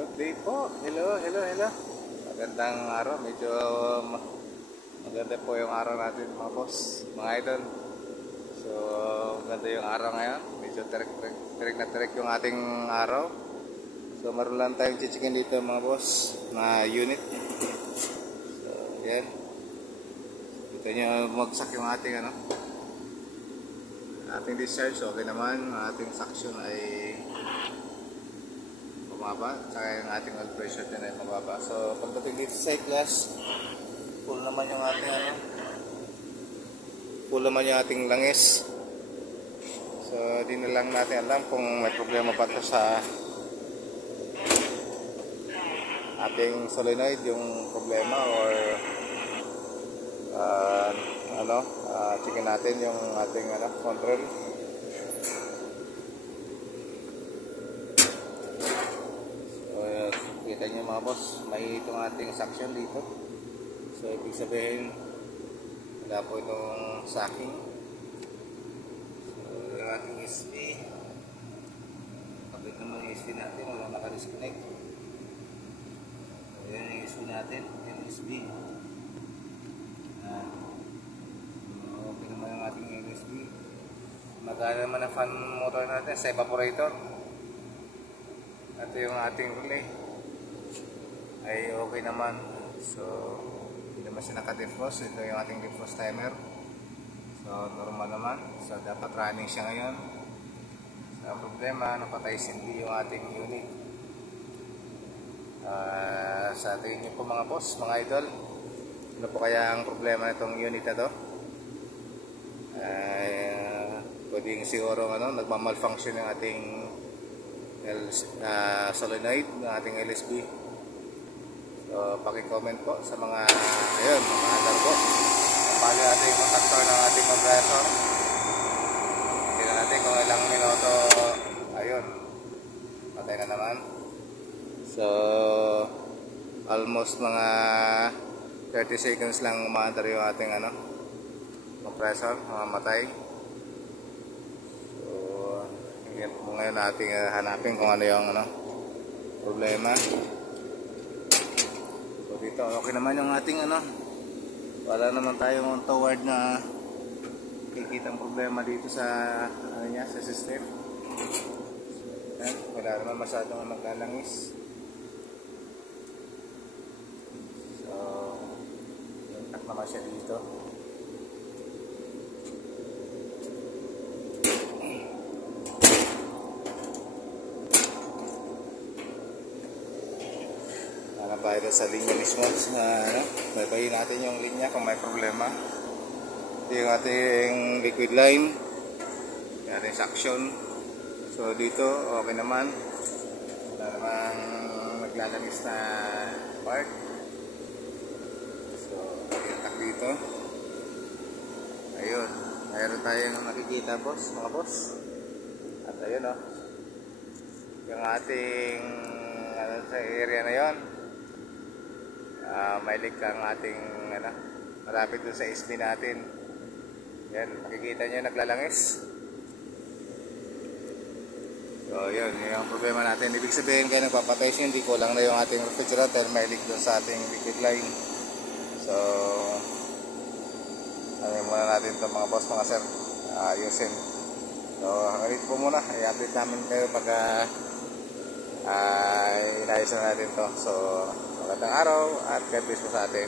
Good day po. Hello. Magandang araw. Medyo maganda po yung araw natin mga boss, mga idol. So, maganda yung araw ngayon. Medyo tirik yung ating araw. So, meron lang tayong chichikin dito mga boss na unit. So, yan. Ito nyo magsak yung ating ating discharge. Okay naman. Ating suction ay mababa, saka yung ating oil pressure din ay mababa. So pagdating dito sa class, full naman yung ating langis. So di na lang natin alam kung may problema pa to sa ating solenoid, yung problema, or checkin natin yung ating control. Kita nyo mga boss, may itong ating suction dito. So ibig sabihin wala po itong sacking. So yung ating USB, kapit naman yung USB natin, wala naka-disconnect. So yan yung USB natin, yung USB. Okay naman yung ating USB. Magana naman ang fan motor natin sa evaporator. Ito yung ating relay ay okay naman. So hindi naman siya naka-defrost. Ito yung ating defrost timer. So normal naman. So dapat running siya ngayon. So problema, napatay sindi yung ating unit. Sa tingin nyo po mga boss, mga idol, ano po kaya ang problema nitong unit na to? Pwedeng siguro nagmamalfunction yung ating solenoid ng ating LSB. So paki-comment po sa mga under po. Paano natin yung contactor ng ating compressor. Tingnan natin kung ilang minuto. Ayun, patay na naman. So almost mga 30 seconds lang umaandar yung ating compressor, mamatay. So yan po ngayon natin hanapin kung ano yung problema. So dito okay naman yung ating wala naman tayong toward na kikitang problema dito sa sa system. Yan, wala naman masyadong maglalangis. So tak naman siya dito. Para sa linya mismo, baybayin natin yung linya kung may problema. Ito yung ating liquid line, yung ating suction. So dito okay naman, wala namang naglalangis na part. So itak dito. Ayun, mayroon tayong nakikita boss, mga boss. At ayun yung ating sa area na yon. May leak ang ating malapit doon sa SB natin. Yan, makikita nyo naglalangis. So yun, yung problema natin. Ibig sabihin kaya nagpapatay siya, hindi kulang na yung ating refrigerator, may leak doon sa ating liquid line. So ano muna natin ito mga boss, mga sir, ayusin. So hanggang dito po muna, i-update namin kayo pag inayos na natin to. So magandang araw at God bless po sa atin.